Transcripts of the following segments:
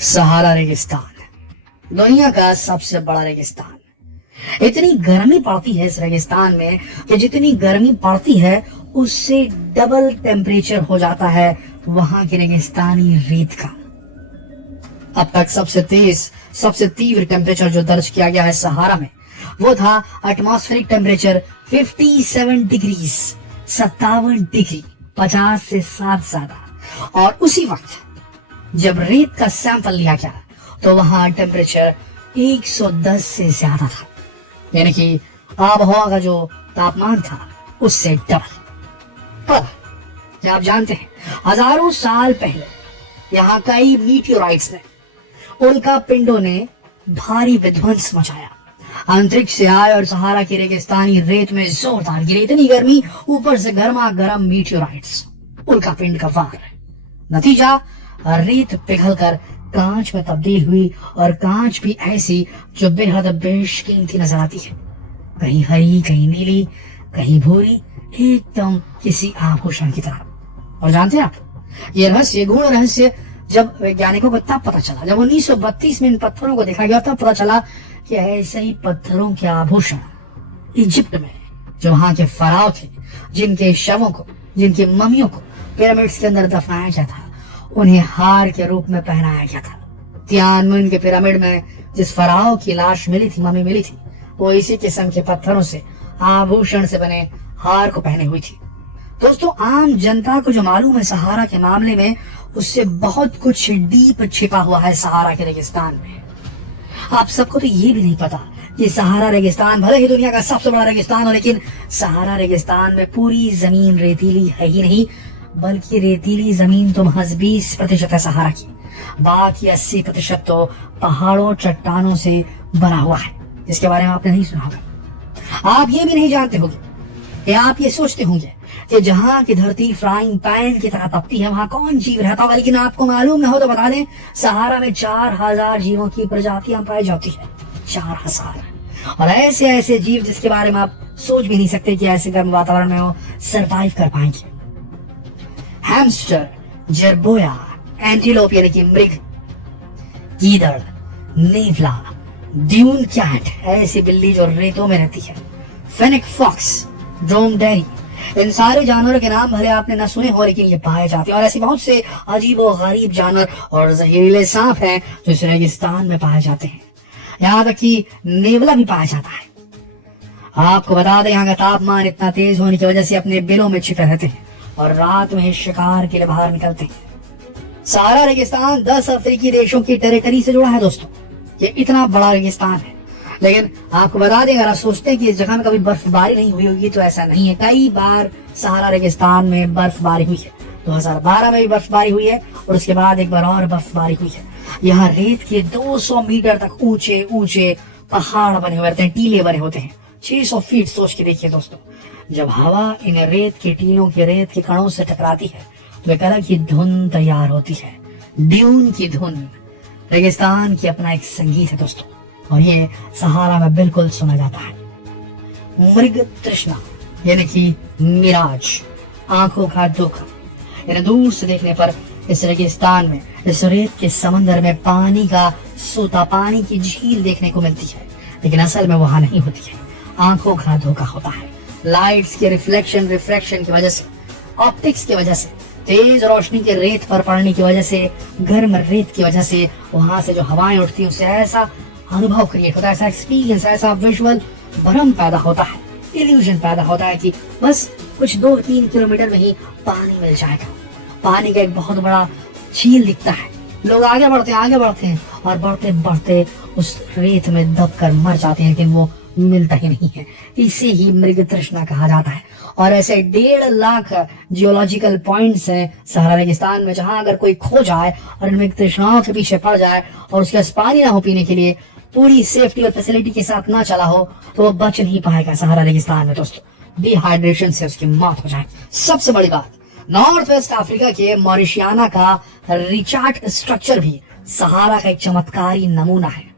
सहारा रेगिस्तान दुनिया का सबसे बड़ा रेगिस्तान। इतनी गर्मी पड़ती है इस रेगिस्तान में कि जितनी गर्मी पड़ती है उससे डबल टेम्परेचर हो जाता है वहां के रेगिस्तानी रेत का। अब तक सबसे तीव्र टेम्परेचर जो दर्ज किया गया है सहारा में वो था एटमॉस्फेरिक टेम्परेचर 57 डिग्री 57 डिग्री 50 से 7 ज्यादा। और उसी वक्त जब रेत का सैंपल लिया गया तो वहां टेम्परेचर 110 से ज्यादा था, यानी कि आबहवा का जो तापमान था उससे डबल। पर क्या आप जानते हैं हजारों साल पहले यहाँ कई मीटियोराइट्स ने उल्का पिंडों ने भारी विध्वंस मचाया। अंतरिक्ष से आए और सहारा की रेगिस्तानी रेत में जोरदार गिरी इतनी गर्मी, ऊपर से गर्मा गर्म मीटियोराइट्स, उल्का पिंड का वार। नतीजा रेत पिघलकर कांच में तब्दील हुई और कांच भी ऐसी जो बेहद बेशकीमती नजर आती है, कहीं हरी कहीं नीली कहीं भूरी, एकदम किसी आभूषण की तरह। और जानते हैं आप ये रहस्य, गूढ़ रहस्य जब वैज्ञानिकों को तब पता चला जब 1932 में इन पत्थरों को देखा गया, तब पता चला कि ऐसे ही पत्थरों के आभूषण इजिप्ट में जो वहां के फराव थे, जिनके शवों को, जिनकी मम्मियों को पिरामिड्स के अंदर दफनाया गया था, उन्हें हार के रूप में पहनाया गया था। तियानमुन के पिरामिड में जिस फराव की लाश मिली थी, मम्मी मिली थी, वो इसी किस्म के पत्थरों से आभूषण से बने हार को पहने हुई थी। दोस्तों, आम जनता को जो मालूम है सहारा के मामले में, उससे बहुत कुछ डीप छिपा हुआ है सहारा के रेगिस्तान में। आप सबको तो ये भी नहीं पता कि सहारा रेगिस्तान भले ही दुनिया का सबसे बड़ा रेगिस्तान हो, लेकिन सहारा रेगिस्तान में पूरी जमीन रेतीली है ही नहीं, बल्कि रेतीली जमीन तो महज 20% है सहारा की, बाकी 80% तो पहाड़ों चट्टानों से बना हुआ है, जिसके बारे में आपने नहीं सुना होगा। आप ये भी नहीं जानते होंगे कि आप ये सोचते होंगे कि जहाँ की धरती फ्राइंग पैन की तरह तपती है वहां कौन जीव रहता होगा, लेकिन आपको मालूम न हो तो बता दें, सहारा में 4000 जीवों की प्रजातियां पाई जाती है। 4000 और ऐसे ऐसे जीव जिसके बारे में आप सोच भी नहीं सकते कि ऐसे गर्म वातावरण में वो सरवाइव कर पाएंगे। हैमस्टर, जरबोया, एंटीलोप यानी कि मृग, गीदड़, नेवला, ड्यून कैट ऐसी बिल्ली जो रेतों में रहती है, फेनिक फॉक्स, ड्रोमडेरी, इन सारे जानवरों के नाम भले आपने न सुने हो लेकिन ये पाए जाते हैं। और ऐसे बहुत से अजीब और गरीब जानवर और जहरीले सांप हैं जो इस रेगिस्तान में पाए जाते हैं। यहाँ तक कि नेवला भी पाया जाता है। आपको बता दें यहाँ का तापमान इतना तेज होने की वजह से अपने बिलों में छिपे रहते हैं और रात में शिकार के लिए बाहर निकलते हैं। सहारा रेगिस्तान 10 अफ्रीकी देशों की टेरिटरी से जुड़ा है दोस्तों। ये इतना बड़ा रेगिस्तान है, लेकिन आपको बता दें, अगर आप सोचते हैं कि इस जगह में कभी बर्फबारी नहीं हुई होगी तो ऐसा नहीं है। कई बार सहारा रेगिस्तान में बर्फबारी हुई है। 2012 में भी बर्फबारी हुई है और उसके बाद एक बार और बर्फबारी हुई है। यहाँ रेत के 200 मीटर तक ऊंचे ऊंचे पहाड़ बने हुए रहते हैं, टीले बने होते हैं। 600 फीट सोच के देखिए दोस्तों, जब हवा इन रेत के टीलों के रेत के कणों से टकराती है तो एक अलग ही धुन तैयार होती है, ड्यून की धुन। रेगिस्तान की अपना एक संगीत है दोस्तों, और ये सहारा में बिल्कुल सुना जाता है। मृग तृष्णा यानी कि मिराज, आंखों का दुख, यानी दूर से देखने पर इस रेगिस्तान में, इस रेत के समंदर में पानी का सोता, पानी की झील देखने को मिलती है, लेकिन असल में वहां नहीं होती है। आंखों का धोखा होता है। लाइट्स के रिफ्रैक्शन की वजह से, ऑप्टिक्स की वजह से, तेज रोशनी के रेत पर पड़ने की वजह से, गर्म रेत की वजह से वहां से जो हवाएं उठती हैं उससे ऐसा अनुभव क्रिएट होता है, ऐसा एक्सपीरियंस, ऐसा विजुअल भ्रम पैदा होता है, इल्यूजन पैदा होता है कि बस कुछ 2-3 किलोमीटर में ही पानी मिल जाएगा। पानी का एक बहुत बड़ा झील दिखता है। लोग आगे बढ़ते हैं और बढ़ते बढ़ते उस रेत में दब कर मर जाते हैं, लेकिन वो मिलता ही नहीं है। इसे ही मृग तृष्णा कहा जाता है। और ऐसे 1.5 लाख जियोलॉजिकल पॉइंट्स हैं सहारा रेगिस्तान में, जहां अगर कोई खो जाए और मृग तृष्णाओं के पीछे पड़ जाए और उसके पास पानी ना हो पीने के लिए, पूरी सेफ्टी और फैसिलिटी के साथ ना चला हो, तो वो बच नहीं पाएगा सहारा रेगिस्तान में दोस्तों। डिहाइड्रेशन से उसकी मौत हो जाए। सबसे बड़ी बात, नॉर्थ वेस्ट अफ्रीका के मॉरिशियाना का रिचार्ट स्ट्रक्चर भी सहारा का एक चमत्कारी नमूना है।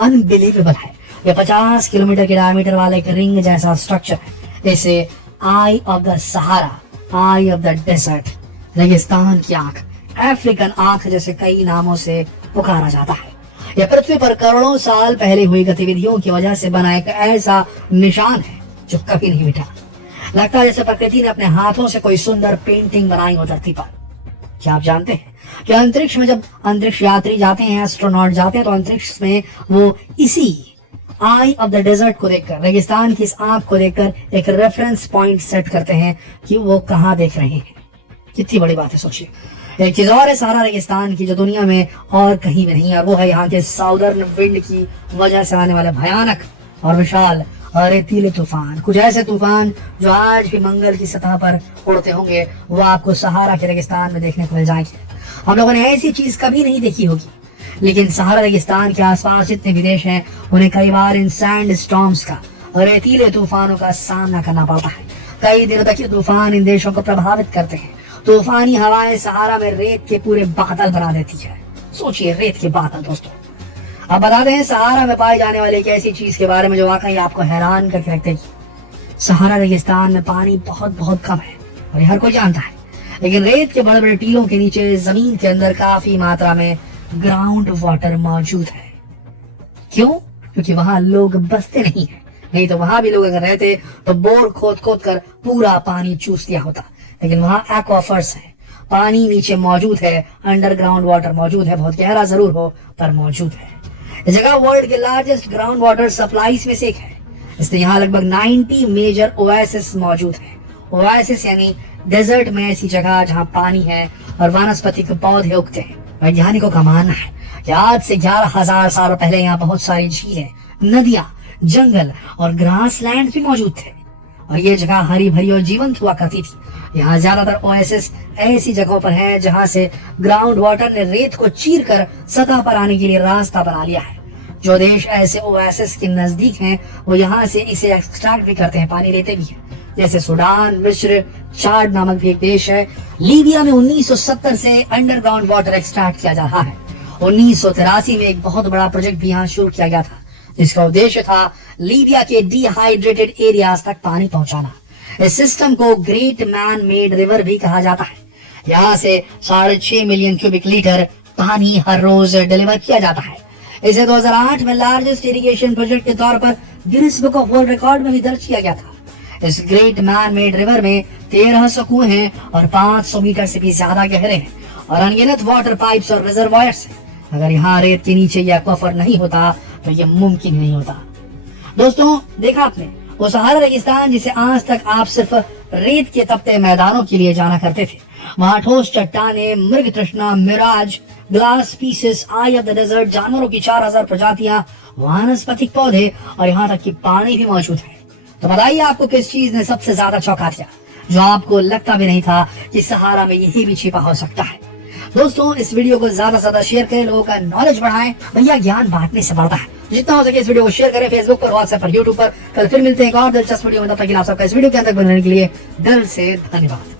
अनबिलीवेबल है। ये 50 किलोमीटर के डायमीटर वाला एक रिंग जैसा स्ट्रक्चर है। इसे eye of the Sahara, eye of the desert, रेगिस्तान की आंख अफ्रीकन आंख जैसे कई नामों से पुकारा जाता है। यह पृथ्वी पर करोड़ों साल पहले हुई गतिविधियों की वजह से बना एक ऐसा निशान है जो कभी नहीं मिटा। लगता है जैसे प्रकृति ने अपने हाथों से कोई सुंदर पेंटिंग बनाई हो धरती पर। क्या आप जानते हैं कि अंतरिक्ष में जब अंतरिक्ष यात्री जाते हैं, एस्ट्रोनॉट जाते हैं, तो अंतरिक्ष में वो इसी आई ऑफ द डेजर्ट को देखकर, रेगिस्तान की इस आंख को देखकर एक रेफरेंस पॉइंट सेट करते हैं कि वो कहाँ देख रहे हैं। कितनी बड़ी बात है, सोचिए। एक चीज और है सहारा रेगिस्तान की जो दुनिया में और कहीं भी नहीं है, वो है यहाँ के साउदर्न विंड की वजह से आने वाले भयानक और विशाल और रेतीले तूफान। कुछ ऐसे तूफान जो आज भी मंगल की सतह पर उड़ते होंगे, वो आपको सहारा के रेगिस्तान में देखने को मिल जाएंगे। हम लोगों ने ऐसी चीज कभी नहीं देखी होगी, लेकिन सहारा रेगिस्तान के आसपास जितने भी देश हैं, उन्हें कई बार इन सैंड स्टॉर्म्स का और रेतीले तूफानों का सामना करना पड़ता है। कई दिनों तक ये तूफान इन देशों को प्रभावित करते हैं। तूफानी हवाएं सहारा में रेत के पूरे बादल बना देती है। सोचिए, रेत के बादल। दोस्तों, अब बताते हैं सहारा में पाई जाने वाली एक ऐसी चीज के बारे में जो वाकई आपको हैरान करके रख देगी। सहारा रेगिस्तान में पानी बहुत बहुत कम है और हर कोई जानता है, लेकिन रेत के बड़े बड़े टीलों के नीचे जमीन के अंदर काफी मात्रा में ग्राउंड वाटर मौजूद है। क्यों? क्योंकि वहां लोग बसते नहीं है, नहीं तो वहां भी लोग अगर रहते तो बोर खोद खोद कर पूरा पानी चूस लिया होता। लेकिन वहां एक्वाफर्स है, पानी नीचे मौजूद है, अंडरग्राउंड वाटर मौजूद है, बहुत गहरा जरूर हो पर मौजूद है। इस जगह वर्ल्ड के लार्जेस्ट ग्राउंड वाटर सप्लाईज में से एक है। इसलिए यहाँ लगभग 90 मेजर ओएसिस मौजूद है। ओएसिस यानी डेजर्ट में ऐसी जगह जहाँ पानी है और वनस्पतिक पौधे उगते हैं। वैज्ञानिकों का मानना है कि आज से 11,000 साल पहले यहाँ बहुत सारी झीलें, नदियां, जंगल और ग्रास लैंड भी मौजूद थे और ये जगह हरी भरी और जीवंत हुआ करती थी। यहाँ ज्यादातर ओएसिस ऐसी जगहों पर है जहाँ से ग्राउंड वाटर ने रेत को चीर कर सतह पर आने के लिए रास्ता बना लिया है। जो देश ऐसे ओएसिस के नजदीक हैं, वो यहाँ से इसे एक्सट्रैक्ट भी करते हैं, पानी लेते भी हैं। जैसे सूडान, मिस्र, चाड नामक भी एक देश है। लीबिया में 1970 से अंडरग्राउंड वाटर एक्सट्रैक्ट किया जा रहा है। 1983 में एक बहुत बड़ा प्रोजेक्ट भी यहाँ शुरू किया गया था, जिसका उद्देश्य था लीबिया के डिहाइड्रेटेड एरियाज तक पानी पहुंचाना। इस सिस्टम को ग्रेट मैन मेड रिवर भी कहा जाता है। यहाँ से 6.5 मिलियन क्यूबिक लीटर पानी हर रोज डिलीवर किया जाता है। इसे 2008 में लार्जेस्ट इरिगेशन प्रोजेक्ट के तौर पर Guinness book of world record में भी दर्ज किया गया था। इस ग्रेट मैन मेड रिवर में 1300 कुएं हैं और 500 मीटर से भी ज्यादा गहरे हैं और अनगिनत वाटर पाइप्स और रिजर्वायर्स हैं। अगर यहाँ रेत के नीचे यह एक्वाफर नहीं होता तो यह मुमकिन नहीं होता। दोस्तों, देखा आपने वो सहारा रेगिस्तान जिसे आज तक आप सिर्फ रेत के तपते मैदानों के लिए जाना करते थे। वहाँ ठोस चट्टाने, मृग तृष्णा, mirage, glass pieces, eye of the desert, जानवरों की 4000 प्रजातियां, वनस्पतिक पौधे और यहाँ तक कि पानी भी मौजूद है। तो बताइए आपको किस चीज ने सबसे ज्यादा चौंका दिया, जो आपको लगता भी नहीं था कि सहारा में यही भी छिपा हो सकता है। दोस्तों, इस वीडियो को ज्यादा से ज्यादा शेयर करें, लोगों का नॉलेज बढ़ाएं। भैया, ज्ञान बांटने से बढ़ता है। जितना हो सके इस वीडियो को शेयर करें, फेसबुक पर, व्हाट्सएप पर, यूट्यूब पर। कल फिर मिलते हैं एक और दिलचस्प वीडियो में। तब तक आप सबका इस वीडियो के अंदर बनने के लिए दिल से धन्यवाद।